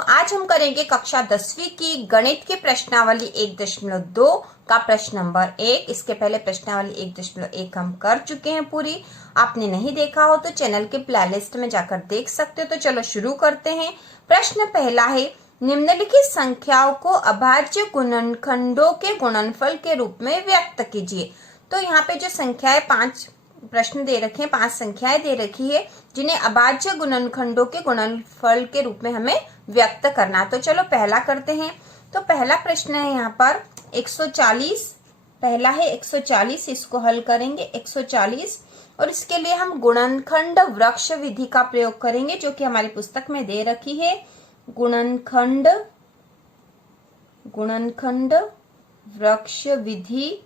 आज हम करेंगे कक्षा 10वीं की गणित की प्रश्नावली 1.2 का प्रश्न नंबर 1। इसके पहले प्रश्नावली 1.1 हम कर चुके हैं पूरी। आपने नहीं देखा हो तो चैनल के प्लेलिस्ट में जाकर देख सकते हो। तो चलो शुरू करते हैं। प्रश्न पहला है, निम्नलिखित संख्याओं को अभाज्य गुणनखंडों के गुणनफल के रूप में व्यक्त कीजिए। तो यहाँ पे जो संख्याएं 5 प्रश्न दे रखे हैं, 5 संख्याएं दे रखी है जिन्हें अभाज्य गुणनखंडों के गुणनफल के रूप में हमें व्यक्त करना। तो चलो पहला करते हैं। तो पहला प्रश्न है यहाँ पर 140। पहला है 140, इसको हल करेंगे 140 और इसके लिए हम गुणनखंड वृक्ष विधि का प्रयोग करेंगे जो कि हमारी पुस्तक में दे रखी है। गुणनखंड वृक्ष विधि,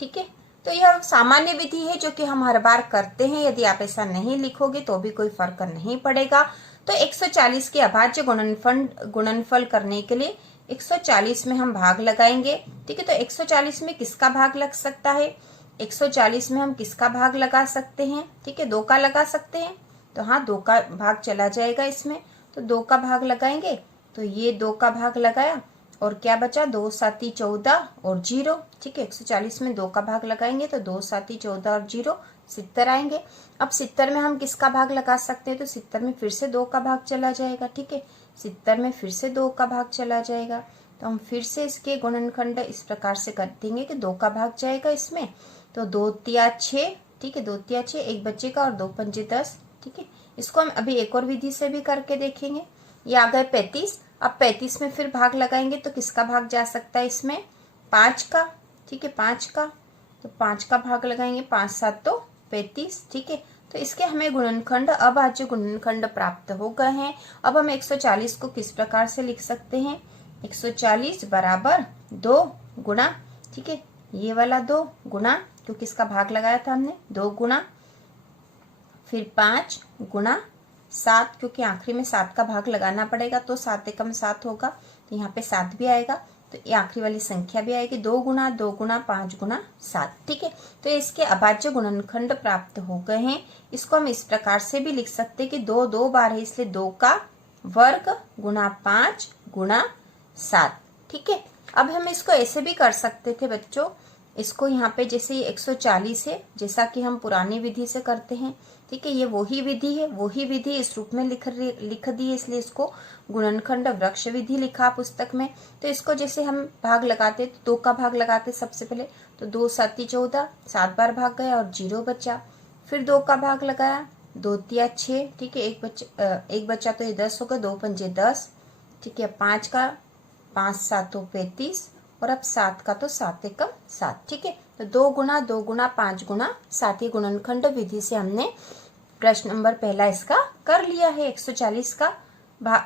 ठीक है। तो यह सामान्य विधि है जो कि हम हर बार करते हैं। यदि आप ऐसा नहीं लिखोगे तो भी कोई फर्क नहीं पड़ेगा। तो 140 के अभाज्य गुणनफल करने के लिए 140 में हम भाग लगाएंगे, ठीक है। तो 140 में किसका भाग लग सकता है? 140 में हम किसका भाग लगा सकते हैं? ठीक है, 2 का लगा सकते हैं। तो हाँ, 2 का भाग चला जाएगा इसमें। तो 2 का भाग लगाएंगे, तो ये 2 का भाग लगाया और क्या बचा? 2 साती 14 और 0, ठीक है। 140 में 2 का भाग लगाएंगे तो 2 साती 14 और 0 70 आएंगे। अब 70 में हम किसका भाग लगा सकते हैं? तो 70 में फिर से 2 का भाग चला जाएगा, ठीक है। 70 में फिर से 2 का भाग चला जाएगा। तो हम फिर से इसके गुणनखंड इस प्रकार से कर देंगे कि 2 का भाग जाएगा इसमें। तो 2 तिया 6, ठीक है, 2 तिया 6, 1 बचेगा और 2 पंजे 10, ठीक है। इसको हम अभी एक और विधि से भी करके देखेंगे। ये आ गए 35। अब 35 में फिर भाग लगाएंगे तो किसका भाग जा सकता है इसमें? 5 का, ठीक है, 5 का। तो 5 का भाग लगाएंगे, 5 7 तो 35, ठीक है। तो इसके हमें गुणनखंड, अभाज्य गुणनखंड प्राप्त हो गए हैं। अब हम 140 को किस प्रकार से लिख सकते हैं? 140 बराबर 2 गुणा, ठीक है, ये वाला 2 गुणा, क्योंकि इसका भाग लगाया था हमने, 2 गुणा फिर 5 गुणा 7, क्योंकि आखिरी में 7 का भाग लगाना पड़ेगा तो 7 एकम 7 होगा। तो यहाँ पे 7 भी आएगा, तो ये आखिरी वाली संख्या भी आएगी। 2 गुणा 5 गुणा 7, ठीक है। तो इसके अभाज्य गुणनखंड प्राप्त हो गए हैं। इसको हम इस प्रकार से भी लिख सकते हैं कि 2 2 बार है, इसलिए 2 का वर्ग गुणा 5 गुणा 7, ठीक है। अब हम इसको ऐसे भी कर सकते थे बच्चों, इसको यहाँ पे जैसे ये 140 है, जैसा कि हम पुरानी विधि से करते हैं, ठीक है। ये वही विधि है, वही विधि इस रूप में लिख दी है, इसलिए इसको गुणनखंड वृक्ष विधि लिखा पुस्तक में। तो इसको जैसे हम भाग लगाते तो 2 का भाग लगाते सबसे पहले, तो 2 साती 14, 7 बार भाग गया और 0 बचा। फिर 2 का भाग लगाया, 2 तिया 6, ठीक है, एक बचा तो ये 10 होगा, 2 पंजे 10, ठीक है। 5 का 5 7 35 और अब 7 का तो 7 एकम 7, ठीक है। तो 2 गुणा 5 गुणा 7 ही गुणनखंड विधि से हमने प्रश्न नंबर पहला इसका कर लिया है। 140 का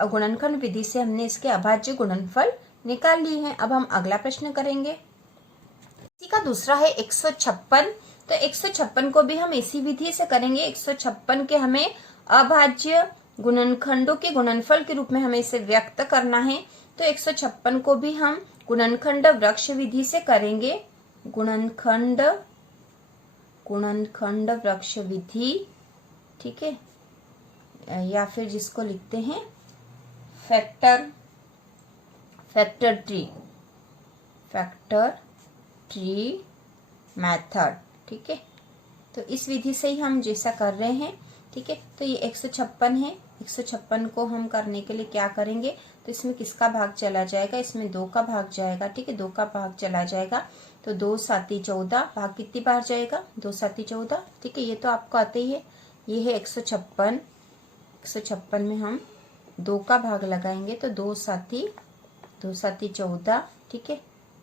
गुणनखंड विधि से हमने इसके अभाज्य गुणनफल निकाल लिए हैं। अब हम अगला प्रश्न करेंगे। इसी का दूसरा है 156। तो 156 को भी हम इसी विधि से करेंगे। 156 के हमें अभाज्य गुणनखंडों के गुणनफल के रूप में हमें इसे व्यक्त करना है। तो 156 को भी हम गुणनखंड वृक्ष विधि से करेंगे। गुणनखंड वृक्ष विधि, ठीक है, या फिर जिसको लिखते हैं फैक्टर ट्री मेथड, ठीक है। तो इस विधि से ही हम जैसा कर रहे हैं, ठीक है। तो ये 156 है। 156 को हम करने के लिए क्या करेंगे? तो इसमें किसका भाग चला जाएगा? इसमें 2 का भाग जाएगा, ठीक है, 2 का भाग चला जाएगा। तो 2 साती 14, भाग कितनी बार जाएगा? 2 साती 14, ठीक है। ये तो आपको आते ही है। ये है 156। 156 में हम 2 का भाग लगाएंगे तो 2 साती 14, ठीक है।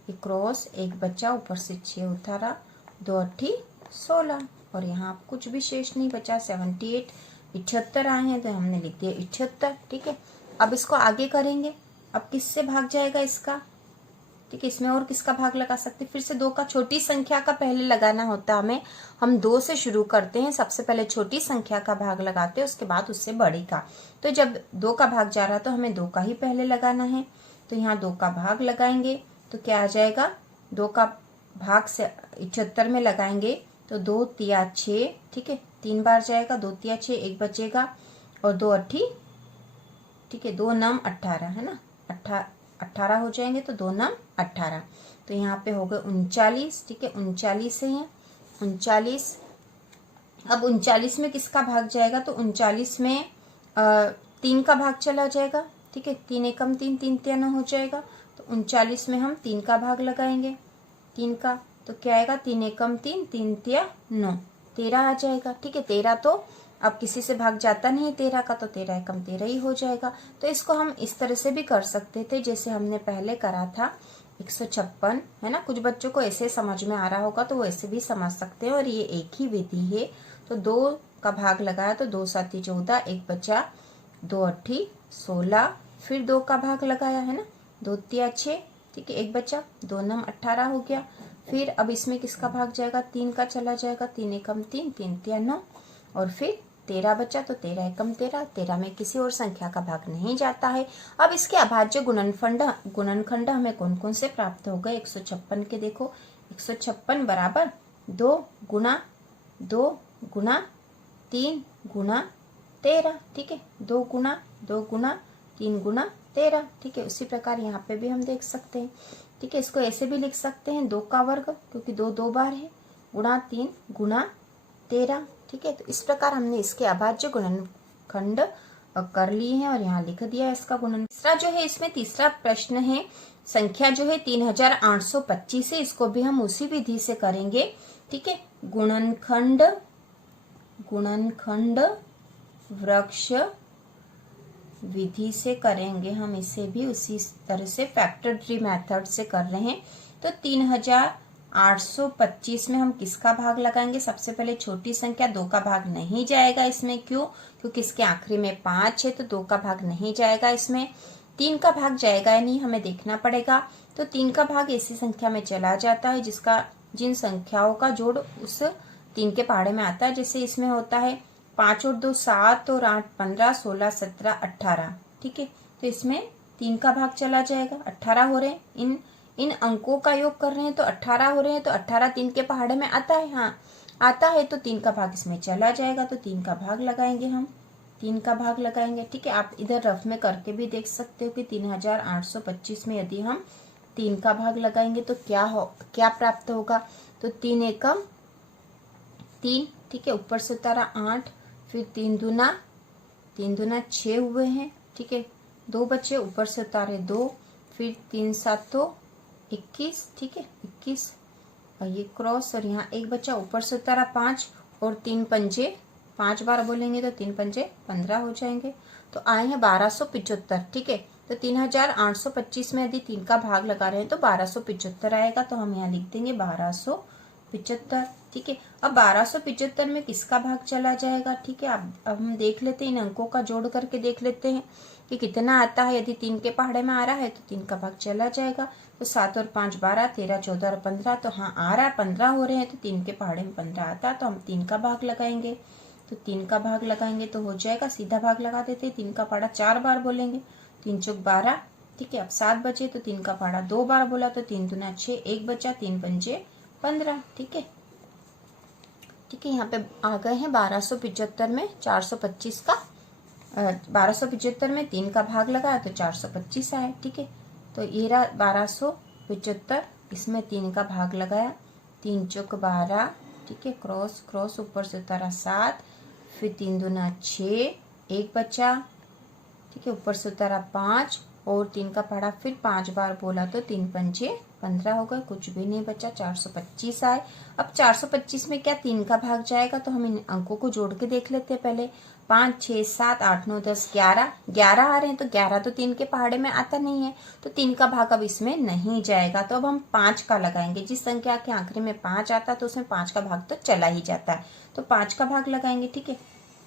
ये क्रॉस 1 बचा, ऊपर से 6 उतारा, 2 8 16 और यहाँ कुछ भी शेष नहीं बचा। 78 78 आए हैं तो हमने लिख दिया 78, ठीक है। अब इसको आगे करेंगे। अब किससे भाग जाएगा इसका? ठीक है, इसमें और किसका भाग लगा सकते? फिर से 2 का, छोटी संख्या का पहले लगाना होता है हमें। हम 2 से शुरू करते हैं, सबसे पहले छोटी संख्या का भाग लगाते हैं, उसके बाद उससे बड़ी का। तो जब 2 का भाग जा रहा तो हमें 2 का ही पहले लगाना है। तो यहाँ 2 का भाग लगाएंगे तो क्या आ जाएगा? 2 का भाग से 78 में लगाएंगे तो 2 तिया 6, ठीक है, 3 बार जाएगा, 2 तिया 6, 1 बचेगा और 2 8 ठीक है, 2 नम 18 है ना, 18 हो जाएंगे तो 2 नम 18, तो यहाँ पे हो गए 39, ठीक है, 39 है ये 39। अब 39 में किसका भाग जाएगा, तो 39 में 3 का भाग चला जाएगा, ठीक है, 3 एकम 3, 3 तिया 9 हो जाएगा, तो 39 में हम 3 का भाग लगाएंगे, 3 का, तो क्या आएगा, 3 एकम 3, 3 तिया 9, 13 आ जाएगा, ठीक है। 13 तो अब किसी से भाग जाता नहीं है 13 का, तो 13 एकम 13 ही हो जाएगा। तो इसको हम इस तरह से भी कर सकते थे जैसे हमने पहले करा था 156, है ना। कुछ बच्चों को ऐसे समझ में आ रहा होगा तो वो ऐसे भी समझ सकते हैं, और ये एक ही विधि है। तो 2 का भाग लगाया तो 2 7 14, 1 बचा, 2 8 16, फिर 2 का भाग लगाया है ना, 2 तिया 6, ठीक है, 1 बचा, 2 नम 18 हो गया। फिर अब इसमें किसका भाग जाएगा, 3 का चला जाएगा, 3 एकम 3, 3 तिया 9, और फिर 13 बचा, तो 13 एकम 13, 13 में किसी और संख्या का भाग नहीं जाता है। अब इसके अभाज्य गुणनखंड हमें कौन कौन से प्राप्त हो गए 156 के, देखो 156 बराबर 2 गुणा 3 गुणा 13, ठीक है, 2 गुणा 3 गुणा 13, ठीक है। उसी प्रकार यहाँ पे भी हम देख सकते हैं, ठीक है। इसको ऐसे भी लिख सकते हैं 2 का वर्ग, क्योंकि 2 2 बार है, गुणा 3 गुणा 13, ठीक है। तो इस प्रकार हमने इसके अभाज्य गुणनखंड कर लिए हैं और यहाँ लिख दिया है इसका गुणन। तीसरा जो है, इसमें तीसरा प्रश्न है, संख्या जो है 3825 है, इसको भी हम उसी विधि से करेंगे, ठीक है। गुणनखंड वृक्ष विधि से करेंगे हम, इसे भी उसी तरह से फैक्टर ट्री मेथड से कर रहे हैं। तो 3825 में हम किसका भाग लगाएंगे, सबसे पहले छोटी संख्या 2 का भाग नहीं जाएगा इसमें, क्यों, क्योंकि इसके आखिरी में 5 है, तो 2 का भाग नहीं जाएगा इसमें। 3 का भाग जाएगा या नहीं हमें देखना पड़ेगा, तो 3 का भाग ऐसी संख्या में चला जाता है जिन संख्याओं का जोड़ उस 3 के पहाड़े में आता है। जैसे इसमें होता है 5 और 2 7 और 8 15 16 17 18, ठीक है, तो इसमें 3 का भाग चला जाएगा, 18 हो रहे हैं, इन अंकों का योग कर रहे हैं तो 18 हो रहे हैं, तो 18 3 के पहाड़े में आता है, हाँ आता है, तो 3 का भाग इसमें चला जाएगा, तो 3 का भाग लगाएंगे हम, 3 का भाग लगाएंगे, ठीक है। आप इधर रफ में करके भी देख सकते हो कि 3825 में यदि हम 3 का भाग लगाएंगे तो क्या प्राप्त होगा, तो 3 एकम 3, ठीक है, ऊपर से उतारा 8, फिर 3 दूना 6 हुए हैं, ठीक है, 2 बचे, ऊपर से उतारे 2, फिर 3 7 तो 21, ठीक है, 21, और ये क्रॉस, और यहाँ 1 बचा, ऊपर से उतारा 5, और 3 पंजे 5 बार बोलेंगे तो 3 पंजे 15 हो जाएंगे, तो आए हैं 1275, ठीक है। तो 3825 में यदि 3 का भाग लगा रहे हैं तो 1275 आएगा, तो हम यहाँ लिख देंगे 1275, ठीक है। अब 1275 में किसका भाग चला जाएगा, ठीक है। अब हम देख लेते हैं, इन अंकों का जोड़ करके देख लेते हैं कि कितना आता है। यदि 3 के पहाड़े में आ रहा है तो 3 का भाग चला जाएगा, तो 7 और 5 12, 13 14 और 15, तो हाँ आ रहा है 15 हो रहे हैं, तो 3 के पहाड़े में 15 आता है, तो हम 3 का भाग लगाएंगे, तो 3 का भाग लगाएंगे तो हो जाएगा, सीधा भाग लगा देते हैं, 3 का पहाड़ा 4 बार बोलेंगे, 3 चौक 12, ठीक है। अब 7 बचे तो 3 का पहाड़ा 2 बार बोला, तो 3 दूना 6, 1 बचा, 3 पंजे 15, ठीक है, ठीक है। यहाँ पे आ गए हैं 1275 में 425 का 1275 में 3 का भाग लगाया तो 425 आया, ठीक है। तो ये रहा 1275, इसमें 3 का भाग लगाया, 3 चौक 12, ठीक है, क्रॉस क्रॉस, ऊपर से उतारा 7, फिर 3 दूना 6, 1 बचा, ठीक है, ऊपर से उतारा 5, और 3 का पहाड़ा फिर 5 बार बोला, तो 3 पंजे 15 हो गए, कुछ भी नहीं बचा, 425 आए। अब 425 में क्या 3 का भाग जाएगा, तो हम इन अंकों को जोड़ के देख लेते हैं पहले। 5 6 7 8 9 10 11 11 आ रहे हैं, तो 11 तो 3 के पहाड़े में आता नहीं है, तो 3 का भाग अब इसमें नहीं जाएगा, तो अब हम 5 का लगाएंगे। जिस संख्या के आखिरी में 5 आता है तो उसमें 5 का भाग तो चला ही जाता है, तो 5 का भाग लगाएंगे, ठीक है,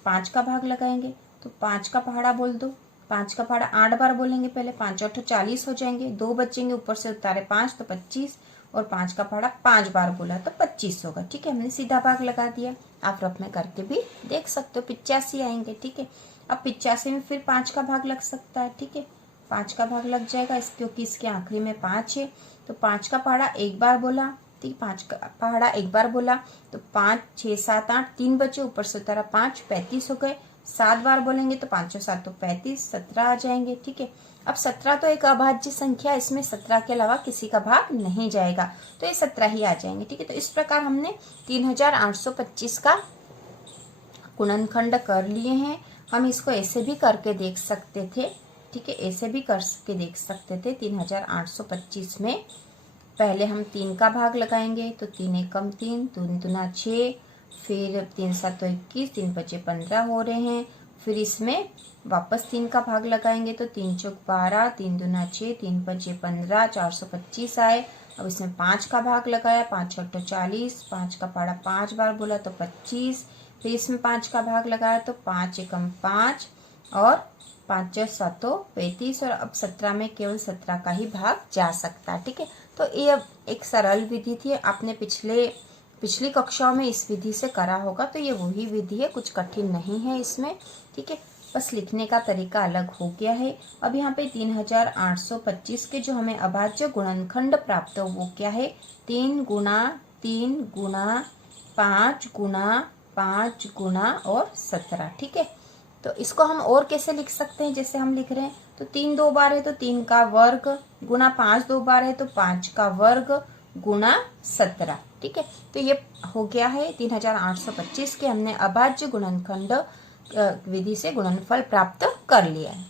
5 का भाग लगाएंगे, तो 5 का पहाड़ा बोल दो, 5 का पहाड़ा 8 बार बोलेंगे पहले, 5 8 40 हो जाएंगे, 2 बचेंगे, ऊपर से उतारे 5 तो 25, और 5 का पहाड़ा 5 बार बोला तो 25 होगा, ठीक है। हमने सीधा भाग लगा दिया, आप रफ में करके भी देख सकते हो, 85 आएंगे, ठीक है। अब 85 में फिर 5 का भाग लग सकता है, ठीक है, 5 का भाग लग जाएगा क्योंकि इसके आखिरी में 5 है, तो 5 का पहाड़ा 1 बार बोला, ठीक, 5 का पहाड़ा 1 बार बोला, तो 5 6 7 8, 3 बचे, ऊपर से उतारा 5, 35 हो गए, 7 बार बोलेंगे तो 5 7 35, 17 आ जाएंगे। ठीक है, अब 17 तो एक अभाज्य संख्या, इसमें 17 के अलावा किसी का भाग नहीं जाएगा, तो ये 17 ही आ जाएंगे। ठीक है, तो इस प्रकार हमने 3825 का गुणनखंड कर लिए हैं। हम इसको ऐसे भी करके देख सकते थे। ठीक है, ऐसे भी करके देख सकते थे। 3825 में पहले हम 3 का भाग लगाएंगे, तो 3 एकम 3, 3 दूना 6, फिर 3 7 21, 3 5 15 हो रहे हैं। फिर इसमें वापस 3 का भाग लगाएंगे, तो 3 चौक 12, 3 दूना 6, 3 5 15, 425 आए। अब इसमें 5 का भाग लगाया, 5 6 40, 5 का पाड़ा 5 बार बोला तो 25। फिर इसमें 5 का भाग लगाया, तो 5 एकम 5 और 5 7 35, और अब 17 में केवल 17 का ही भाग जा सकता है। ठीक है, तो ये एक सरल विधि थी। आपने पिछली कक्षाओं में इस विधि से करा होगा, तो ये वही विधि है, कुछ कठिन नहीं है इसमें। ठीक है, बस लिखने का तरीका अलग हो गया है। अब यहाँ पे 3825 के जो हमें अभाज्य गुणनखंड प्राप्त हो वो क्या है, 3 गुना 3 गुना 5 गुना 5 गुना और 17। ठीक है, तो इसको हम और कैसे लिख सकते हैं, जैसे हम लिख रहे हैं, तो 3 2 बार है तो 3 का वर्ग, गुना 5 2 बार है तो 5 का वर्ग, गुना 17। ठीक है, तो ये हो गया है 3825 के हमने अभाज्य गुणनखंड विधि से गुणनफल प्राप्त कर लिया है।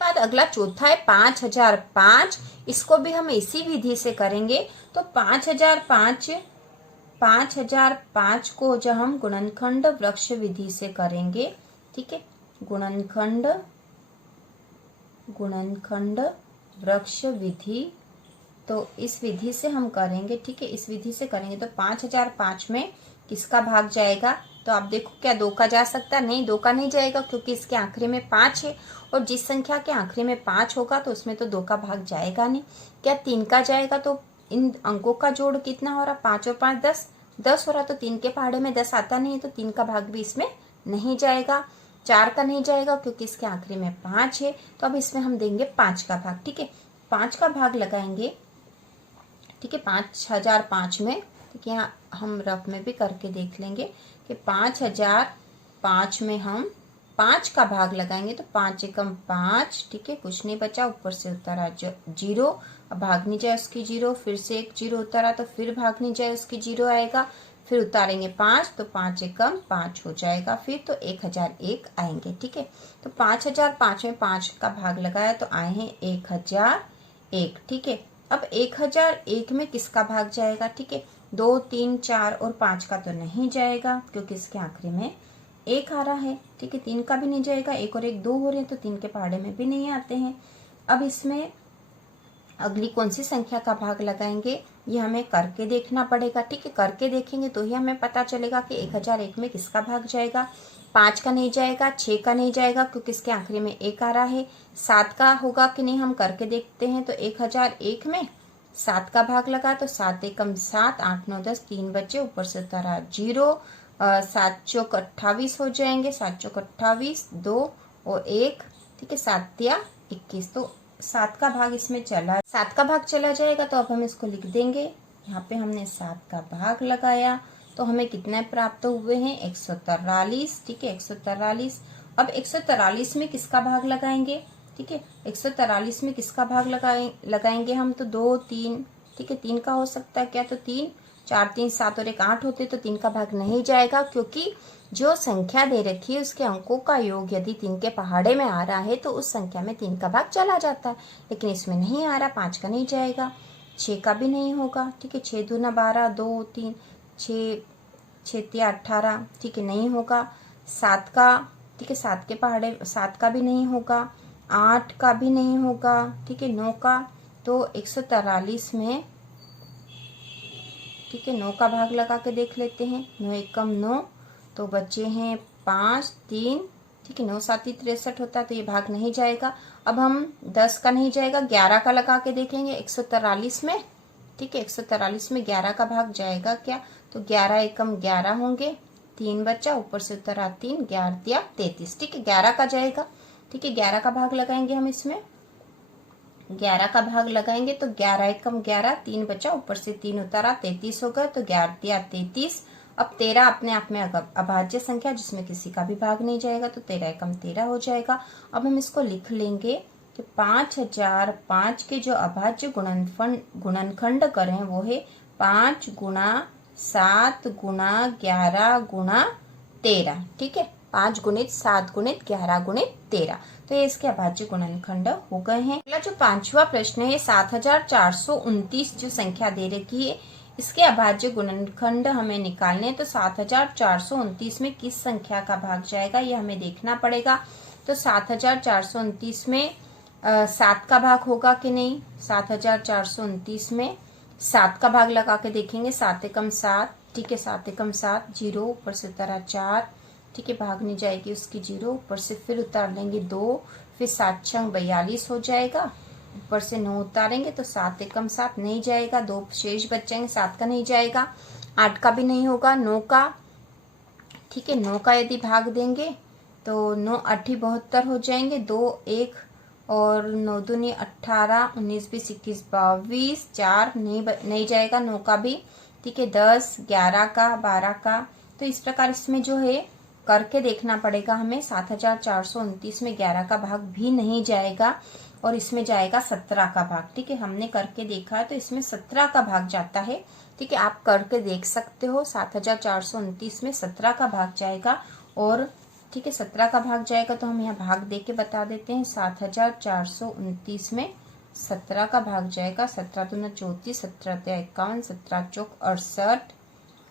बाद अगला चौथा है 5005। इसको भी हम इसी विधि से करेंगे। तो 5005 को जब हम गुणनखंड वृक्ष विधि से करेंगे, ठीक है, गुणनखंड वृक्ष विधि, तो इस विधि से हम करेंगे। ठीक है, इस विधि से करेंगे तो 5005 में किसका भाग जाएगा, तो आप देखो क्या 2 का जा सकता है, नहीं 2 का नहीं जाएगा, क्योंकि इसके आखिरी में 5 है, और जिस संख्या के आखिरी में 5 होगा तो उसमें तो 2 का भाग जाएगा नहीं। क्या 3 का जाएगा, तो इन अंकों का जोड़ कितना हो रहा, 5 और 5 10 हो रहा, तो 3 के पहाड़े में 10 आता नहीं है, तो 3 का भाग भी इसमें नहीं जाएगा। 4 का नहीं जाएगा क्योंकि इसके आखिरी में 5 है, तो अब इसमें हम देंगे 5 का भाग। ठीक है, 5 का भाग लगाएंगे। ठीक है, 5005 में, ठीक है, यहाँ हम रफ में भी करके देख लेंगे कि 5005 में हम 5 का भाग लगाएंगे, तो 5 एकम 5। ठीक है, कुछ नहीं बचा, ऊपर से उतारा 0, अब भाग नहीं जाए उसकी 0, फिर से एक 0 उतारा तो फिर भाग नहीं जाए उसकी 0 आएगा, फिर उतारेंगे 5 तो 5 एकम 5 हो जाएगा, फिर तो 1001 आएंगे। ठीक है, तो 5005 में 5 का भाग लगाया तो आए हैं 1001। ठीक है, अब 1001 में किसका भाग जाएगा, ठीक है, 2 3 4 और 5 का तो नहीं जाएगा क्योंकि इसके आखिरी में 1 आ रहा है। ठीक है, 3 का भी नहीं जाएगा, 1 और 1 2 हो रहे हैं, तो 3 के पहाड़े में भी नहीं आते हैं। अब इसमें अगली कौन सी संख्या का भाग लगाएंगे, ये हमें करके देखना पड़ेगा। ठीक है, करके देखेंगे तो ही हमें पता चलेगा कि 1001 में किसका भाग जाएगा। 5 का नहीं जाएगा, 6 का नहीं जाएगा क्योंकि इसके आखिरी में 1 आ रहा है। 7 का होगा कि नहीं, हम करके देखते हैं। तो 1001 में 7 का भाग लगा तो 7 एकम 7, 8 9 10, 3 बचे, ऊपर से उतारा 0, 7 चौक 28 हो जाएंगे, 7 चौक 28, 2 और 1। ठीक है, 7 या 21, तो 7 का भाग इसमें चला, 7 का भाग चला जाएगा। तो अब हम इसको लिख देंगे, यहाँ पे हमने 7 का भाग लगाया तो हमें कितने प्राप्त हुए हैं, 143। ठीक है, 143। अब 143 में किसका भाग लगाएंगे, ठीक है, 143 में किसका भाग लगाएंगे हम, तो 2 3। ठीक है, 3 का हो सकता है क्या, तो 3 4 3 7 और 1 8 होते, तो 3 का भाग नहीं जाएगा क्योंकि जो संख्या दे रखी है उसके अंकों का योग यदि 3 के पहाड़े में आ रहा है तो उस संख्या में 3 का भाग चला जाता है, लेकिन इसमें नहीं आ रहा। 5 का नहीं जाएगा, 6 का भी नहीं होगा। ठीक है, 6 दूना 12, 2 3 6 6 18। ठीक है, नहीं होगा। 7 का, ठीक है, 7 के पहाड़े 7 का भी नहीं होगा, 8 का भी नहीं होगा। ठीक है, 9 का, तो 143 में, ठीक है, 9 का भाग लगा के देख लेते हैं। 9 एकम 9, तो बचे हैं 5 3। ठीक है, 9 7 63 होता है, तो ये भाग नहीं जाएगा। अब हम 10 का नहीं जाएगा, 11 का लगा के देखेंगे 143 में। ठीक है, 143 में 11 का भाग जाएगा क्या, तो 11 एकम 11 होंगे, 3 बचा, ऊपर से उतरा 3, 11 या 33। ठीक है, 11 का जाएगा। ठीक है, 11 का भाग लगाएंगे हम इसमें, 11 का भाग लगाएंगे तो 11 एकम 11, 3 बचा, ऊपर से 3 उतारा, 33 होगा, तो 11 या 33, अब 13 अपने आप में अभाज्य संख्या जिसमें किसी का भी भाग नहीं जाएगा, तो 13 एकम 13 हो जाएगा। अब हम इसको लिख लेंगे कि 5005 के जो अभाज्य गुणनखंड करें वो है 5 गुणा 7 गुणा 11 गुणा 13। ठीक है, 5 गुणित 7 गुणित 11 गुणित 13, तो ये इसके अभाज्य गुणनखंड हो गए हैं। अगला जो 5वां प्रश्न है, 7429 जो संख्या दे रखी है इसके अभाज्य गुणनखंड हमें निकालने, तो 7429 में किस संख्या का भाग जाएगा ये हमें देखना पड़ेगा। तो 7429 में 7 का भाग होगा कि नहीं। 7429 में 7 का भाग लगा के देखेंगे, 7 एकम 7, ठीक है, 7 एकम 7, 0 ऊपर से उतारा 4, ठीक है, भागनी जाएगी उसकी 0, ऊपर से फिर उतार लेंगे 2, फिर 7 छंग 42 हो जाएगा, ऊपर से 9 उतारेंगे तो 7 एकम 7 नहीं जाएगा, 2 शेष बच जाएंगे, 7 का नहीं जाएगा, 8 का भी नहीं होगा, 9 का, ठीक है, 9 का यदि भाग देंगे तो 9 8 72 हो जाएंगे, 2 1 और 9 दूनी 18, 19 20 21 22, 4 नहीं जाएगा, 9 का भी, ठीक है, 10 11 का 12 का। तो इस प्रकार इसमें जो है करके देखना पड़ेगा हमें। 7429 में 11 का भाग भी नहीं जाएगा और इसमें जाएगा 17 का भाग। ठीक है, हमने करके देखा है तो इसमें 17 का भाग जाता है। ठीक है, आप करके देख सकते हो। 7429 में 17 का भाग जाएगा और ठीक है 17 का भाग जाएगा तो हम यहाँ भाग दे के बता देते हैं। 7429 में 17 का भाग जाएगा। 17 दूना 34, 17 51, 17 चौक 68,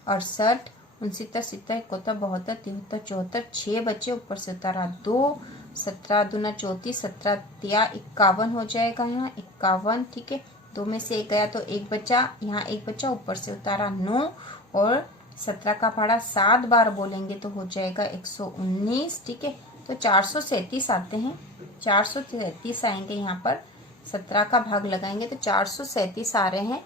68 69 70 71 72 73 74, 6 बचे, ऊपर से उतारा 2, 17 दूना 34, 17 तिया 51 हो जाएगा, यहाँ 51। ठीक है, 2 में से 1 गया तो 1 बचा, यहाँ 1 बचा, ऊपर से उतारा 9 और 17 का भाड़ा 7 बार बोलेंगे तो हो जाएगा 119। ठीक है, तो 437 आते हैं, 437 आएंगे यहाँ पर। 17 का भाग लगाएंगे तो 437 आ रहे हैं।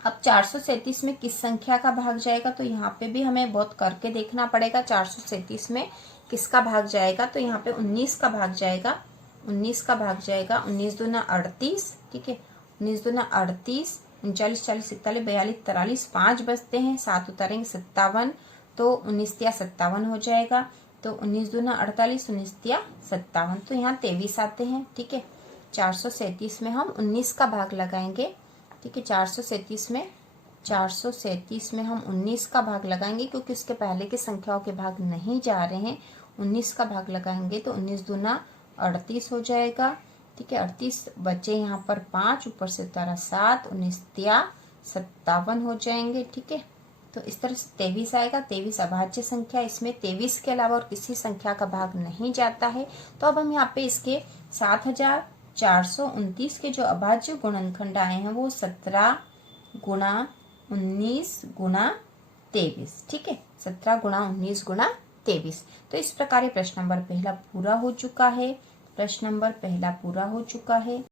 अब 437 में किस संख्या का भाग जाएगा, तो यहाँ पे भी हमें बहुत करके देखना पड़ेगा। 437 में किसका भाग जाएगा, तो यहाँ पे 19 का भाग जाएगा। 19 का भाग जाएगा, 19 दूना 38, ठीक है, 19 दूना 38, 39 40 41 42 43, 5 बचते हैं, 7 उतारेंगे 57, तो 19 तिया 57 हो जाएगा। तो 19 दूना 48, 19 तिया 57, तो यहाँ 23 आते हैं। ठीक है, 437 में हम 19 का भाग लगाएंगे। ठीक है, 437 में हम 19 का भाग लगाएंगे क्योंकि उसके पहले की संख्याओं के भाग नहीं जा रहे हैं। 19 का भाग लगाएंगे तो 19 दूना 38 हो जाएगा। ठीक है, 38 बचे यहाँ पर 5, ऊपर से उतारा 7, 19 तिया 57 हो जाएंगे। ठीक है, तो इस तरह से 23 आएगा। 23 अभाज्य संख्या, इसमें 23 के अलावा और किसी संख्या का भाग नहीं जाता है। तो अब हम यहाँ पे इसके 7429 के जो अभाज्य गुणनखंड आए हैं वो 17 गुणा 19 गुणा 23। ठीक है, 17 गुणा 19 गुणा 23। तो इस प्रकार प्रश्न नंबर पहला पूरा हो चुका है। प्रश्न नंबर पहला पूरा हो चुका है।